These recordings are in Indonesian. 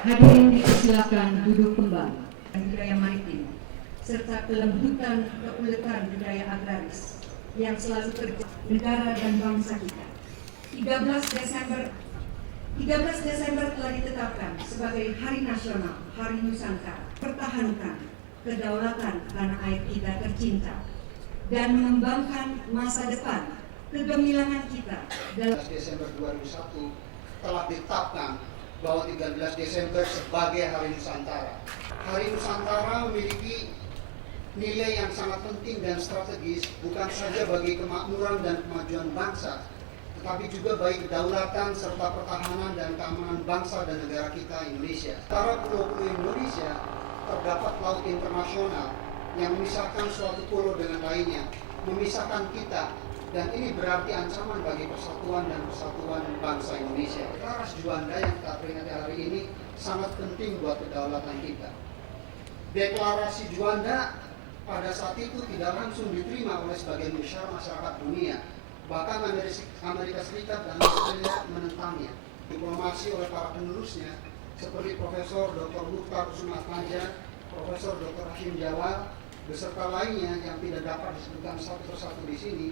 Hadirin dipersilakan duduk kembali. Budaya maritim serta kelembutan keuletan budaya agraris yang selalu terjaga negara dan bangsa kita. 13 Desember telah ditetapkan sebagai Hari Nasional, Hari Nusantara. Pertahankan kedaulatan tanah air kita tercinta dan mengembangkan masa depan kegemilangan kita. 13 Desember 2001 telah ditetapkan bahwa 13 Desember sebagai Hari Nusantara. Hari Nusantara memiliki nilai yang sangat penting dan strategis bukan saja bagi kemakmuran dan kemajuan bangsa, tetapi juga bagi kedaulatan serta pertahanan dan keamanan bangsa dan negara kita Indonesia. Antara pulau-pulau Indonesia terdapat laut internasional yang memisahkan suatu pulau dengan lainnya, memisahkan kita, dan ini berarti ancaman bagi persatuan dan kesatuan bangsa Indonesia. Deklarasi Juanda yang kita peringati hari ini sangat penting buat kedaulatan kita. Deklarasi Juanda pada saat itu tidak langsung diterima oleh sebagian besar masyarakat dunia. Bahkan Amerika Serikat dan Australia menentangnya. Diplomasi oleh para penerusnya seperti Profesor Dr. Mukhtar Usman-Atmaja, Profesor Dr. Hashim Jawad, beserta lainnya yang tidak dapat disebutkan satu persatu di sini.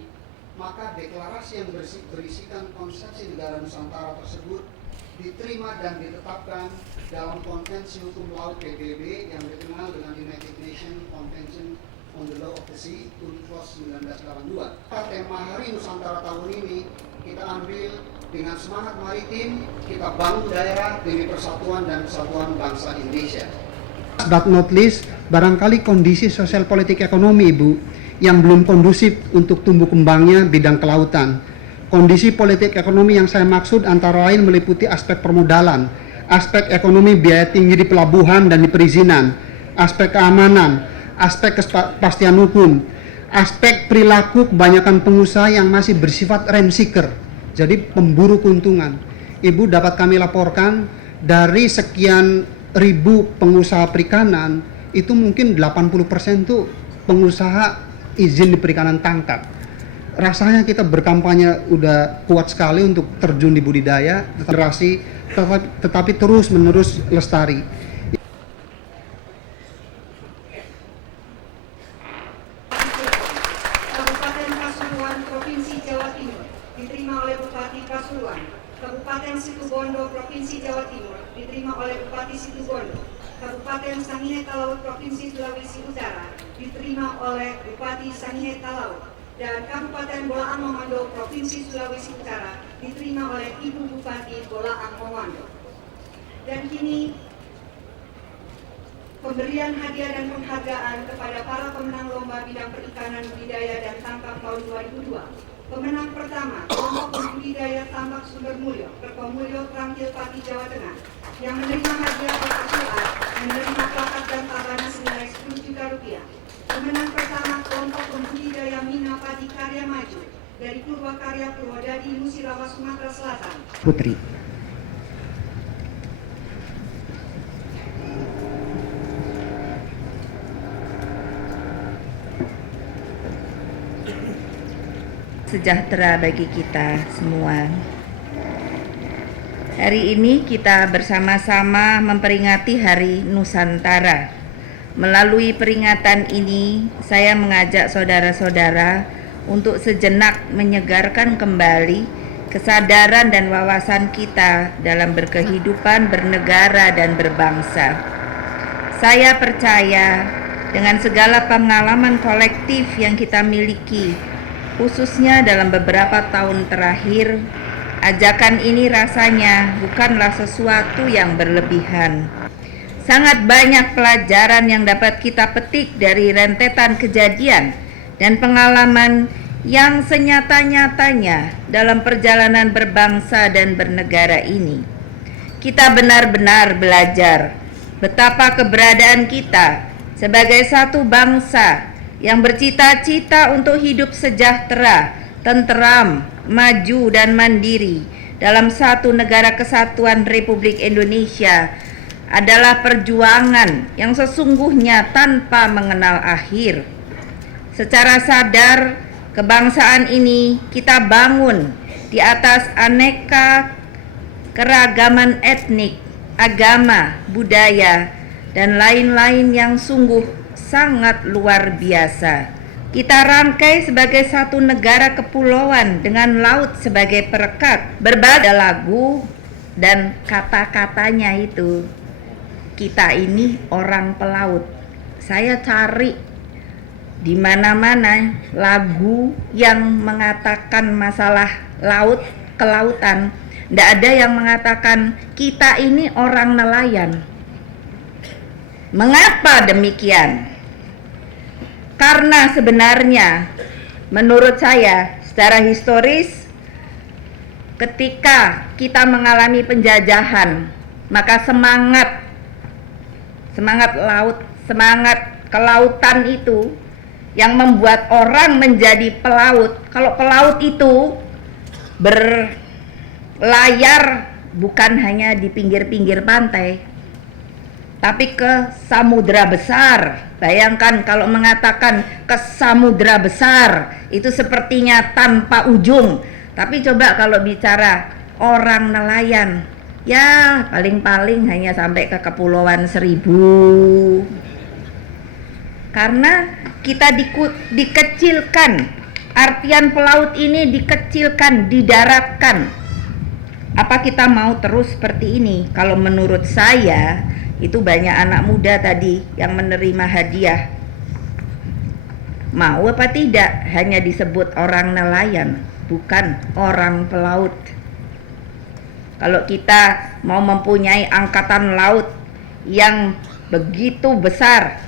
Maka deklarasi yang berisikan konsepsi negara Nusantara tersebut diterima dan ditetapkan dalam Konvensi Hukum Laut PBB yang dikenal dengan United Nations Convention on the Law of the Sea, UNCLOS 1982. Tema Hari Nusantara tahun ini kita ambil dengan semangat maritim, kita bangun daerah demi persatuan dan kesatuan bangsa Indonesia. But not least, barangkali kondisi sosial politik ekonomi, Ibu, yang belum kondusif untuk tumbuh kembangnya bidang kelautan. Kondisi politik ekonomi yang saya maksud antara lain meliputi aspek permodalan, aspek ekonomi biaya tinggi di pelabuhan dan di perizinan, aspek keamanan, aspek kepastian hukum, aspek perilaku kebanyakan pengusaha yang masih bersifat rent seeker, jadi pemburu keuntungan. Ibu, dapat kami laporkan dari sekian ribu pengusaha perikanan, itu mungkin 80% tuh pengusaha izin di perikanan tangkap. Rasanya kita berkampanye udah kuat sekali untuk terjun di budidaya, tetapi terus menerus lestari. Kabupaten Pasuruan, Provinsi Jawa Timur, diterima oleh Bupati Pasuruan. Kabupaten Situbondo, Provinsi Jawa Timur, diterima oleh Bupati Situbondo. Kabupaten Sangihe Talaut, Provinsi Sulawesi Utara, diterima oleh Bupati Sangihe Talaut. Dan Kabupaten Bolaang Mongondo, Provinsi Sulawesi Utara, diterima oleh Ibu Bupati Bolaang Mongondo. Dan kini pemberian hadiah dan penghargaan kepada para pemenang lomba bidang perikanan, budidaya dan tangkap tahun 2002. Pemenang pertama, kelompok budidaya tambak Sumber Mulyo, Kertomulyo, Trangkil Pati, Jawa Tengah, yang menerima hadiah persulaan, menerima plakat dan tabana senilai 10 juta rupiah. Pemenang pertama, kelompok pembudidaya Mina Padi Karya Maju dari Purwakarya, Purwodadi, Musirawa, Sumatera Selatan. Putri. Sejahtera bagi kita semua. Hari ini kita bersama-sama memperingati Hari Nusantara. Melalui peringatan ini, saya mengajak saudara-saudara untuk sejenak menyegarkan kembali kesadaran dan wawasan kita dalam berkehidupan, bernegara, dan berbangsa. Saya percaya dengan segala pengalaman kolektif yang kita miliki, khususnya dalam beberapa tahun terakhir, ajakan ini rasanya bukanlah sesuatu yang berlebihan. Sangat banyak pelajaran yang dapat kita petik dari rentetan kejadian dan pengalaman yang senyata-nyatanya dalam perjalanan berbangsa dan bernegara ini. Kita benar-benar belajar betapa keberadaan kita sebagai satu bangsa yang bercita-cita untuk hidup sejahtera, tenteram, maju dan mandiri dalam satu negara kesatuan Republik Indonesia adalah perjuangan yang sesungguhnya tanpa mengenal akhir. Secara sadar, kebangsaan ini kita bangun di atas aneka keragaman etnik, agama, budaya, dan lain-lain yang sungguh sangat luar biasa. Kita rangkai sebagai satu negara kepulauan dengan laut sebagai perekat. Berbagai lagu dan kata-katanya itu, kita ini orang pelaut. Saya cari di mana-mana lagu yang mengatakan masalah laut, kelautan. Tidak ada yang mengatakan kita ini orang nelayan. Mengapa demikian? Karena sebenarnya menurut saya secara historis, ketika kita mengalami penjajahan, maka semangat laut, semangat kelautan itu yang membuat orang menjadi pelaut. Kalau pelaut itu berlayar bukan hanya di pinggir-pinggir pantai, tapi ke samudra besar. Bayangkan kalau mengatakan ke samudra besar, itu sepertinya tanpa ujung. Tapi coba kalau bicara orang nelayan, ya paling-paling hanya sampai ke Kepulauan Seribu. Karena kita dikecilkan, artian pelaut ini dikecilkan, didaratkan. Apa kita mau terus seperti ini? Kalau menurut saya, itu banyak anak muda tadi yang menerima hadiah. Mau apa tidak? Hanya disebut orang nelayan, bukan orang pelaut. Kalau kita mau mempunyai angkatan laut yang begitu besar,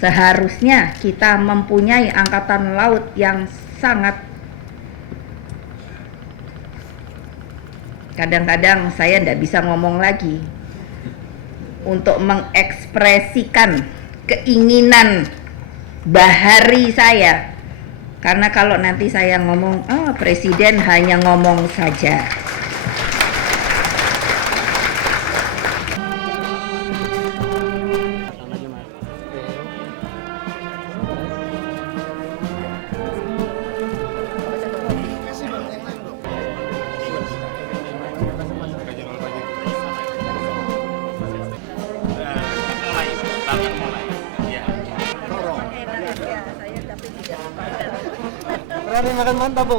seharusnya kita mempunyai angkatan laut yang sangat. Kadang-kadang saya tidak bisa ngomong lagi untuk mengekspresikan keinginan bahari saya. Karena kalau nanti saya ngomong, presiden hanya ngomong saja. Berani makan mantap, Bu.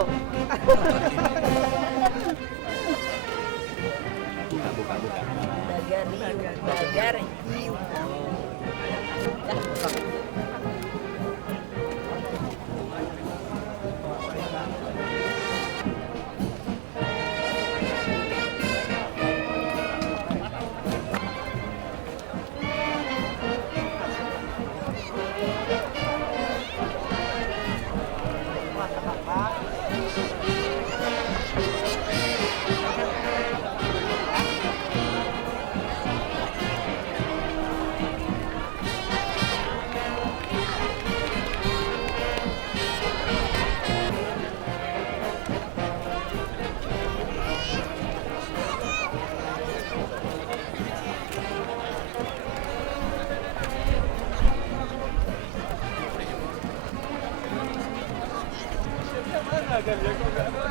Bagar. Agak jago,